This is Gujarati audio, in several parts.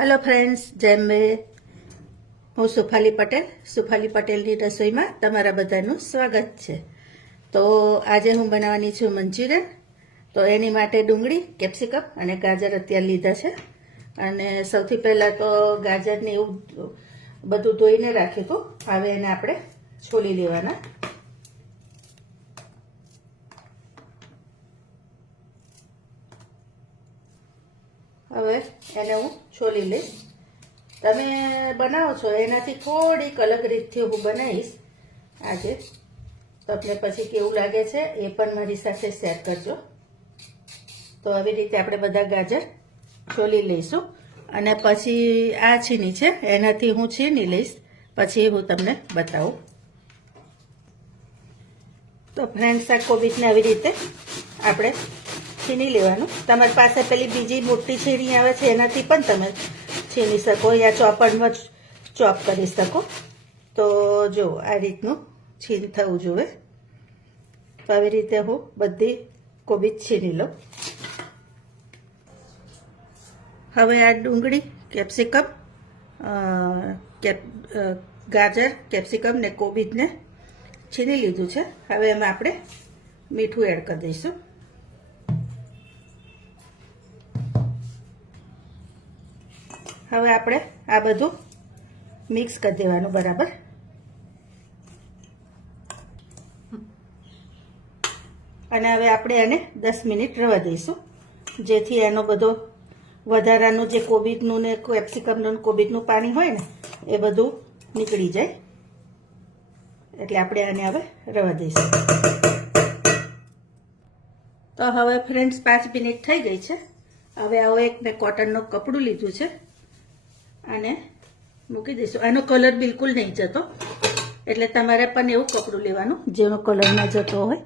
હેલો ફ્રેન્ડ્સ જેમ મેં. હું સુફાલી પટેલ. સુફાલી પટેલની રસોઈમાં તમારા બધાનું સ્વાગત છે. તો આજે હું બનાવવાની છું મંચુરિયન. તો એની માટે ડુંગળી, કેપ્સિકમ અને ગાજર અત્યારે લીધા છે. અને સૌથી પહેલાં તો ગાજરને એવું બધું ધોઈને રાખ્યું હતું હવે એને આપણે છોલી લેવાના હવે એને હું છોલી લઈશ. તમે બનાવો છો, એનાથી થોડીક અલગ રીતથી હું બનાવીશ. આજે તમને પછી કેવું લાગે છે એ પણ મારી સાથે શેર કરજો. તો આવી રીતે આપણે બધા ગાજર છોલી લઈશું. અને પછી આ છીની છે, એનાથી હું છીની લઈશ. પછી હું તમને બતાવું. તો ફ્રેન્ડ્સ આ કોબીજને આવી રીતે આપણે છીની લેવાનું. તમારી પાસે પેલી બીજી મોટી છીણી આવે છે, એનાથી પણ તમે છીની શકો યા ચોપડમાં ચોપ કરી શકો. તો જો, આ રીતનું છીન થવું જોઈએ. તો આવી રીતે હું બધી કોબીજ છીની લઉં. હવે આ ડુંગળી, કેપ્સિકમ કેપ ગાજર, કેપ્સિકમ ને કોબીજને છીની લીધું છે. હવે એમાં આપણે મીઠું એડ કરી દઈશું. હવે આપણે આ બધું મિક્સ કરી દેવાનું બરાબર. અને હવે આપણે એને દસ મિનિટ રવા દઈશું. જેથી એનો બધો વધારાનું જે કોબીજનું ને કેપ્સિકમનું કોબીજનું પાણી હોય ને, એ બધું નીકળી જાય. એટલે આપણે આને હવે રવા દઈશું. તો હવે ફ્રેન્ડ્સ, પાંચ મિનિટ થઈ ગઈ છે. હવે આવો એક મેં કોટનનું કપડું લીધું છે. અને મૂકી દઈશું. આનો કલર બિલકુલ નહીં જતો. એટલે તમારે પણ એવું કપડું લેવાનું, જેનો કલર ના જતો હોય.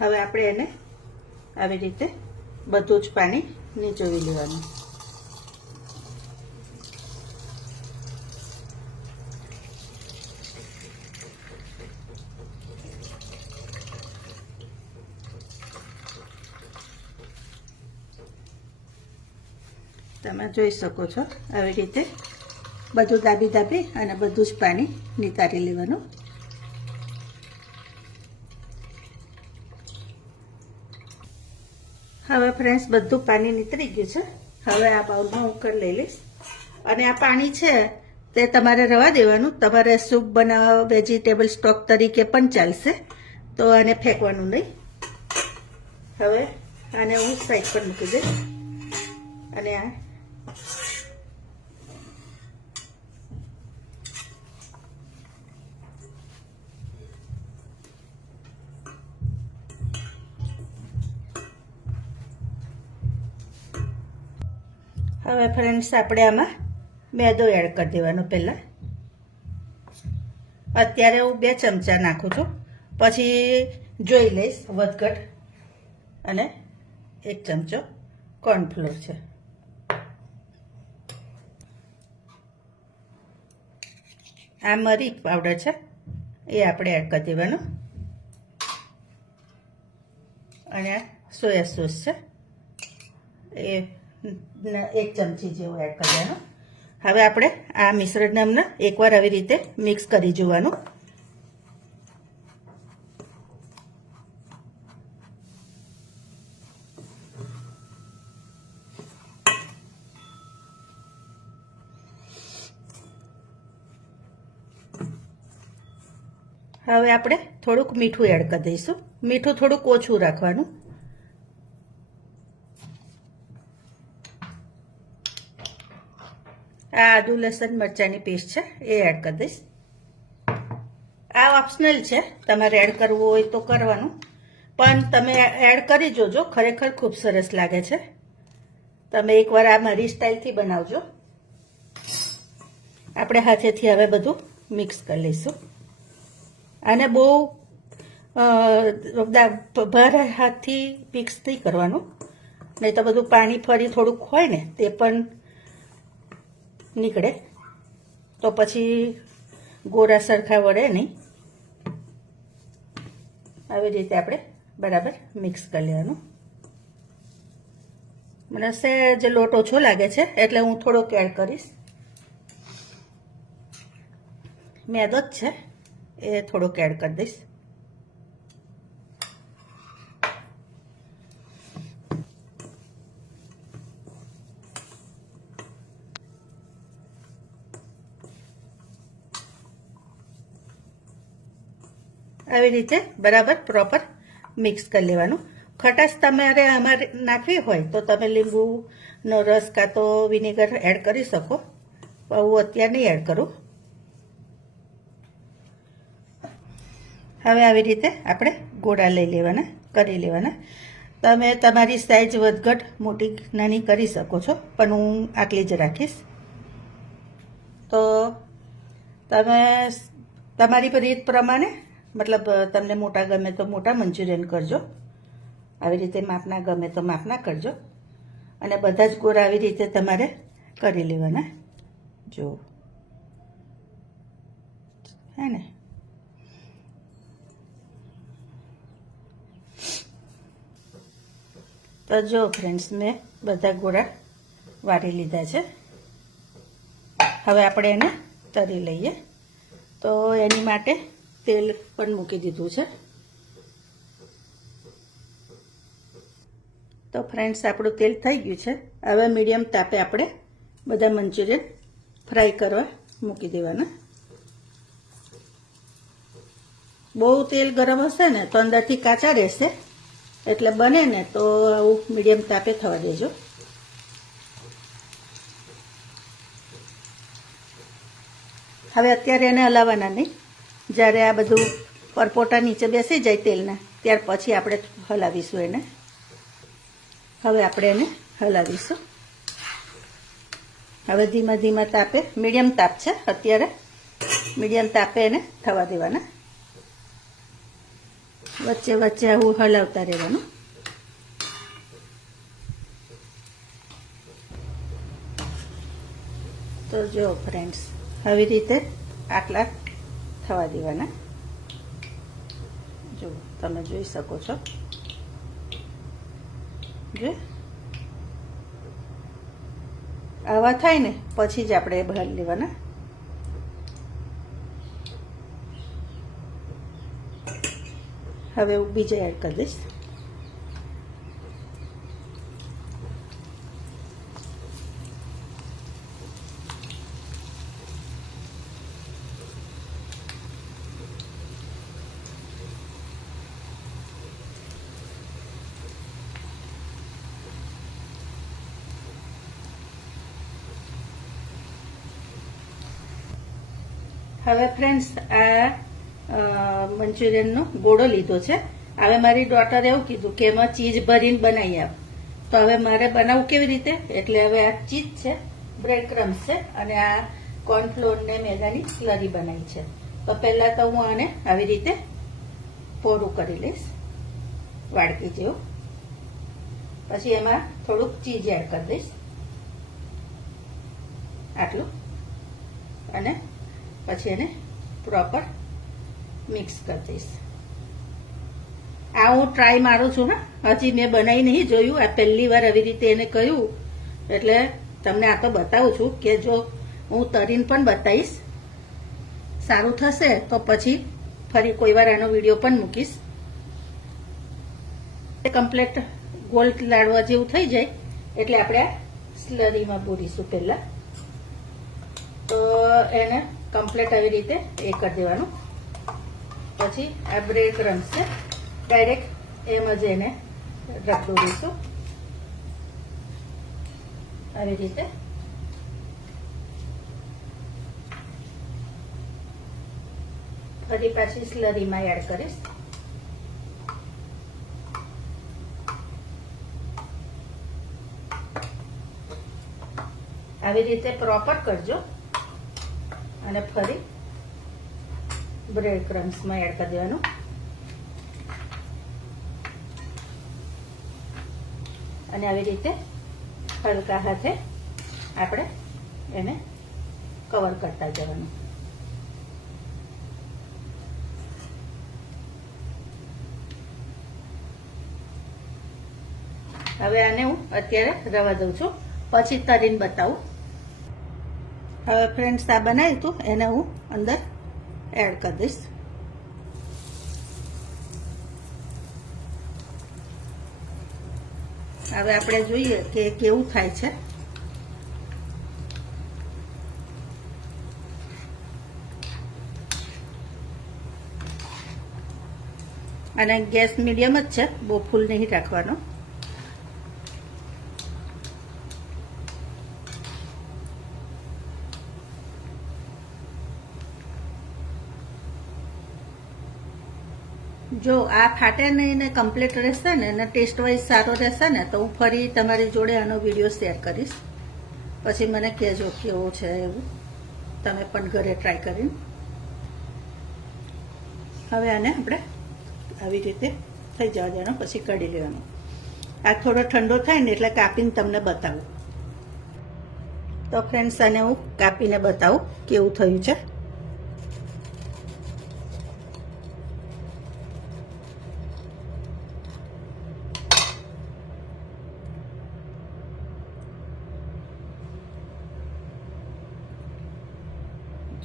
હવે આપણે એને આવી રીતે બધું જ પાણી નીચોવી લેવાનું. તમે જોઈ શકો છો આવી રીતે બધું દાબી દાબી અને બધું જ પાણી નિતારી લેવાનું. હવે ફ્રેન્ડ્સ, બધું પાણી નીતરી ગયું છે. હવે આ બાઉલમાં હું લઈ લઈશ. અને આ પાણી છે તે તમારે રવા દેવાનું. તમારે સૂપ બનાવવા વેજીટેબલ સ્ટોક તરીકે પણ ચાલશે. તો આને ફેંકવાનું નહીં. હવે આને હું સાઈડ પર મૂકી દઈશ. અને આ હવે ફ્રેન્ડ્સ આપણે આમાં મેદો એડ કરી દેવાનો પહેલાં. અત્યારે હું બે ચમચા નાખું છું. પછી જોઈ લઈશ વધઘટ. અને એક ચમચો કોર્નફ્લોર છે. આ મરી પાવડર છે. એ આપણે એડ કરી દેવાનો. અને સોયા સોસ છે. એ એક ચમચી જેવું એડ કરી દેવાનું. હવે આપણે આ મિશ્રણને એકવાર આવી રીતે મિક્સ કરી જોવાનું. હવે આપણે થોડુંક મીઠું એડ કરી દઈશું. મીઠું થોડુંક ઓછું રાખવાનું. આ આદુ, લસણ, મરચાંની પેસ્ટ છે, એ એડ કરી દઈશ. આ ઓપ્શનલ છે, તમારે એડ કરવું હોય તો કરવાનું. પણ તમે એડ કરી જોજો, ખરેખર ખૂબ સરસ લાગે છે. તમે એકવાર આ મારી સ્ટાઇલથી બનાવજો. આપણે હાથેથી હવે બધું મિક્સ કરી લઈશું. આને બહુ ભારે હાથથી મિક્સ નહીં કરવાનું. નહીં તો બધું પાણી ફરી થોડુંક હોય ને, તે પણ નીકળે. તો પછી ગોરા સરખા વળે નહીં. આવી રીતે આપણે બરાબર મિક્સ કરી લેવાનું. મને સહેજ લોટ ઓછો લાગે છે, એટલે હું થોડોક એડ કરીશ. મેદો જ છે. એ થોડોક એડ કરી દઈશ. આવી રીતે બરાબર પ્રોપર મિક્સ કરી લેવાનું. ખટાશ તમારે અમારે નાખવી હોય તો તમે લીંબુનો રસ કાં તો વિનેગર એડ કરી શકો. હું અત્યારે નહીં એડ કરું. હવે આવી રીતે આપણે ગોળા લઈ લેવાના, કરી લેવાના. તમે તમારી સાઈઝ વધઘટ મોટી નાની કરી શકો છો, પણ હું આટલી જ રાખીશ. તો તમે તમારી રીત પ્રમાણે, મતલબ તમને મોટા ગમે તો મોટા મંચુરિયન કરજો. આવી રીતે માપના ગમે તો માપના કરજો. અને બધા જ ગોળ આવી રીતે તમારે કરી લેવાના. જો. હે ને? તો જો ફ્રેન્ડ્સ મેં બધા ગોળા વારી લીધા છે. હવે આપણે એને તરી લઈએ. તો એની માટે તેલ પણ મૂકી દીધું છે. તો ફ્રેન્ડ્સ આપણું તેલ થઈ ગયું છે. હવે મીડિયમ તાપે આપણે બધા મંચુરિયન ફ્રાય કરવા મૂકી દેવાના. બહુ તેલ ગરમ હશે ને, તો અંદરથી કાચા રહેશે. એટલે બને ને તો આવું મીડિયમ તાપે થવા દેજો. હવે અત્યારે એને હલાવવાના નહીં. જ્યારે આ બધું પરપોટા નીચે બેસી જાય તેલના, ત્યાર પછી આપણે હલાવીશું એને. હવે આપણે એને હલાવીશું. હવે ધીમા ધીમા તાપે મીડિયમ તાપ છે અત્યારે. મીડિયમ તાપે એને થવા દેવાના. વચ્ચે વચ્ચે આવું હલાવતા રહેવાનું. તો જો ફ્રેન્ડ્સ આવી રીતે આટલા થવા દેવાના. જો તમે જોઈ શકો છો. જો. આવા થાય ને, પછી જ આપણે બહાર લેવાના. હવે હું બીજા એડ કરી દઈશ. હવે ફ્રેન્ડ્સ આ મંચુરિયનનો ગોળો લીધો છે. હવે મારી ડોટરે એવું કીધું કે એમાં ચીઝ ભરીને બનાવી આવ તો હવે મારે બનાવવું કેવી રીતે? એટલે હવે આ ચીઝ છે બ્રેડ ક્રમ્સ છે, અને આ કોર્નફ્લોર ને મેદાની સ્લરી બનાવી છે. તો પહેલા તો હું આને આવી રીતે પોરું કરી લઈશ, વાડકી જેવું. પછી એમાં થોડુંક ચીઝ એડ કરી દઈશ. આટલું. અને પછી એને પ્રોપર મિક્સ કરી દઈશ. આ હું ટ્રાય મારું છું ને. હજી મેં બનાવી નહીં જોયું. આ પહેલી વાર આવી રીતે એને કહ્યું એટલે તમને આ તો બતાવું છું કે જો હું તરીને પણ બતાવીશ, સારું થશે તો પછી ફરી કોઈ વાર આનો વીડિયો પણ મૂકીશ. કમ્પ્લેટ ગોલ્ડ લાડવા જેવું થઈ જાય. એટલે આપણે સ્લરીમાં બોરીશું પહેલાં. તો એને કમ્પ્લેટ આવી રીતે એ કરી દેવાનું. પછી આ બ્રેડ ક્રમ્સ છે ડાયરેક્ટ એમ જ એને દઈશું. આવી રીતે. ફરી પાછી સ્લરીમાં એડ કરીશ. આવી રીતે પ્રોપર કરજો. અને ફરી બ્રેડ ક્રમ્સમાં એડ કરી દેવાનું. અને આવી રીતે હલકા હાથે આપણે એને કવર કરતા જવાનું. હવે આને હું અત્યારે રવા દઉં છું. પછી તરીને બતાવું. હવે ફ્રેન્ડ્સ આ બનાવ્યું હતું. એને હું અંદર એડ કરી દઈશ હવે આપણે જોઈએ કે કેવું થાય છે. અને ગેસ મીડિયમ જ છે, બહુ ફૂલ નહીં રાખવાનો. જો આ ફાટે નહીં ને કમ્પ્લીટ રહેશે ને અને ટેસ્ટ વાઇઝ સારો રહેશે ને, તો હું ફરી તમારી જોડે આનો વીડિયો શેર કરીશ. પછી મને કહેજો કેવો છે એવું. તમે પણ ઘરે ટ્રાય કરીને. હવે આને આપણે આવી રીતે થઈ જવા દેવાનો, પછી કાઢી લેવાનું. આ થોડો ઠંડો થાય ને એટલે કાપીને તમને બતાવું. તો ફ્રેન્ડ્સ આને હું કાપીને બતાવું કેવું થયું છે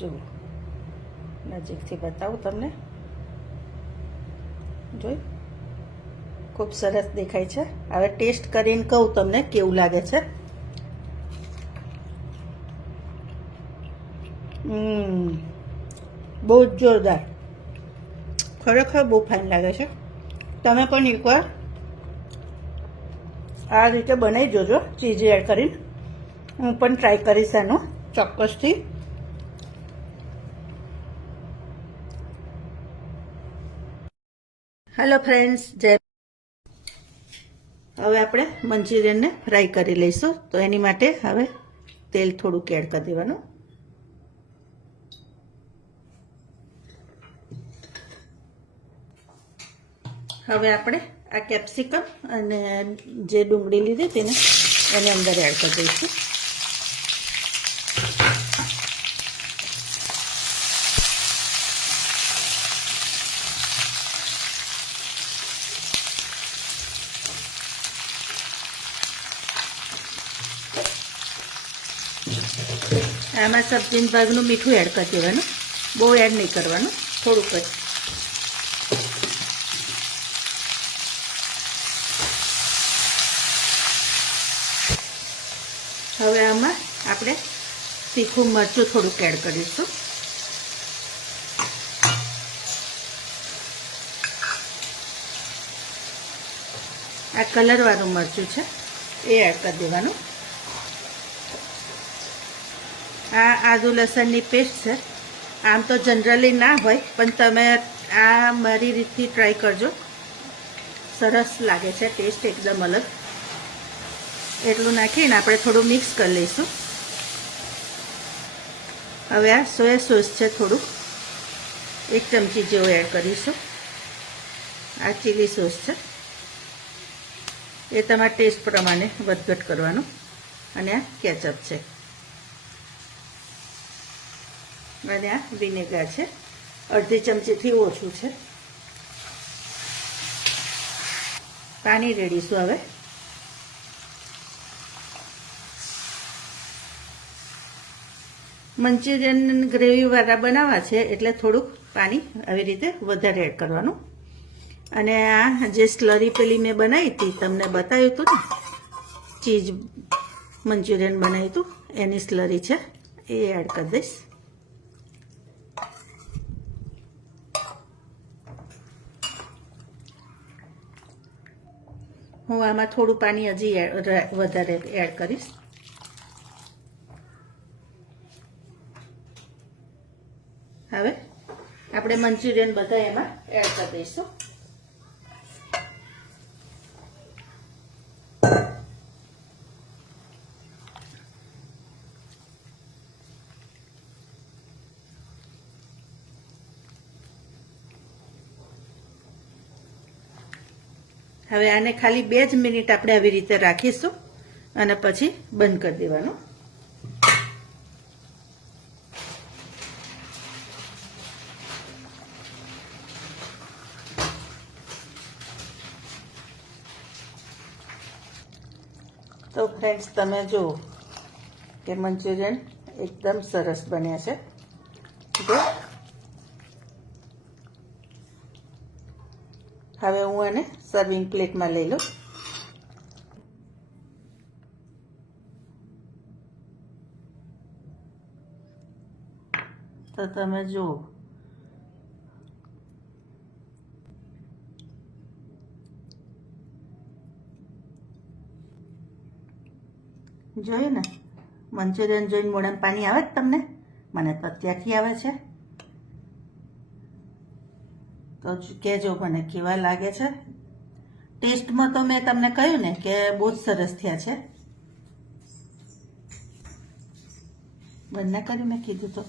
જુઓ નજીકથી બતાવું તમને. જોઈ. ખૂબ સરસ દેખાય છે. હવે ટેસ્ટ કરીને કહું તમને કેવું લાગે છે. બહુ જ જોરદાર. ખરેખર બહુ ફાઇન લાગે છે. તમે પણ એકવાર આ રીતે બનાવી જોજો, ચીઝ એડ કરીને. હું પણ ટ્રાય કરીશ એનો ચોક્કસથી. હેલો ફ્રેન્ડ્સ જય હવે આપણે મંચુરિયનને ફ્રાય કરી લઈશું. તો એની માટે હવે તેલ થોડુંક એડ કરી દેવાનું. હવે આપણે આ કેપ્સિકમ અને જે ડુંગળી લીધી તેને એને અંદર એડ કરી દઈશું. આમાં સબ્જીન ભાગનું મીઠું એડ કરી દેવાનું. બહુ એડ નહીં કરવાનું. થોડુંક જ. હવે આમાં આપણે તીખું મરચું થોડુંક એડ કરીશું. આ કલરવાળું મરચું છે, એ એડ કરી દેવાનું. આ આદુ લસણની પેસ્ટ છે. આમ તો જનરલી ના હોય, પણ તમે આ મારી રીતથી ટ્રાય કરજો. સરસ લાગે છે ટેસ્ટ એકદમ અલગ. એટલું નાખીને આપણે થોડું મિક્સ કરી લઈશું. હવે આ સોયા સોસ છે થોડું. એક ચમચી જેવું એડ કરીશું. આ ચીલી સોસ છે. એ તમારા ટેસ્ટ પ્રમાણે વધઘટ કરવાનું. અને આ કેચઅપ છે. અને આ વિનેગર છે. અડધી ચમચીથી ઓછું છે. પાણી રેડીશું હવે. મંચુરિયન ગ્રેવીવાળા બનાવવા છે એટલે થોડુંક પાણી આવી રીતે વધારે એડ કરવાનું. અને આ જે સ્લરી પેલી મેં બનાવી હતી, તમને બતાવ્યું હતું ને, ચીઝ મંચુરિયન બનાવ્યું હતું, એની સ્લરી છે, એ એડ કરી દઈશ. હું આમાં થોડું પાણી હજી વધારે એડ કરીશ. હવે આપણે મંચુરિયન બધા એમાં એડ કરી દઈશું. હવે આને ખાલી બે જ મિનિટ આપણે આવી રીતે રાખીશું અને પછી બંધ કરી દેવાનું. તો ફ્રેન્ડ્સ તમે જુઓ કે મંચુરિયન એકદમ સરસ બન્યા છે. જો આને સર્વિંગ પ્લેટમાં લઈ લો. તો તમે જુઓ. જોયું ને. મંચુરિયન જોઈને મોઢામાં પાણી આવે જ તમને? મને તો અત્યારથી આવે છે. તો કહેજો મને કેવા લાગે છે. ટેસ્ટમાં તો મેં તમને કહ્યું ને કે બહુ જ સરસ થયા છે. બંને કર્યું મેં કીધું તો.